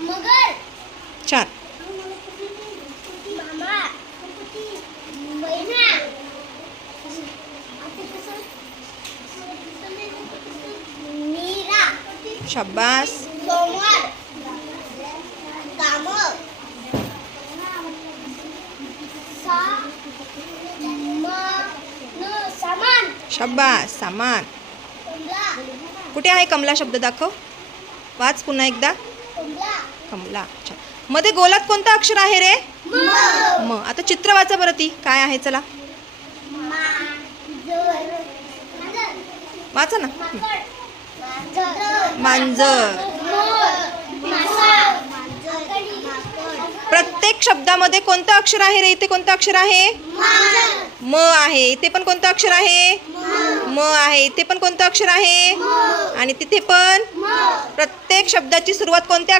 मगर. छान. मामा. महिना. मीरा. शाबास. सोमवार. कामं. सामान. शाबास. सामान. कमला. कुठे आहे कमला शब्द दाखव. वाच पुन्हा एकदा. कमला. कमला. अच्छा. मध्ये गोलात कोणतं अक्षर आहे रे? म. आता चित्र वाचा बरं ती काय आहे चला वाचा ना. मांजर. प्रत्येक शब्दामध्ये कोणतं अक्षर आहे रे? इथे कोणतं अक्षर आहे? म आहे. इथे पण कोणतं अक्षर आहे? म आहे. इथे पण कोणतं अक्षर आहे? आणि तिथे पण. प्रत्येक शब्दाची सुरुवात कोणत्या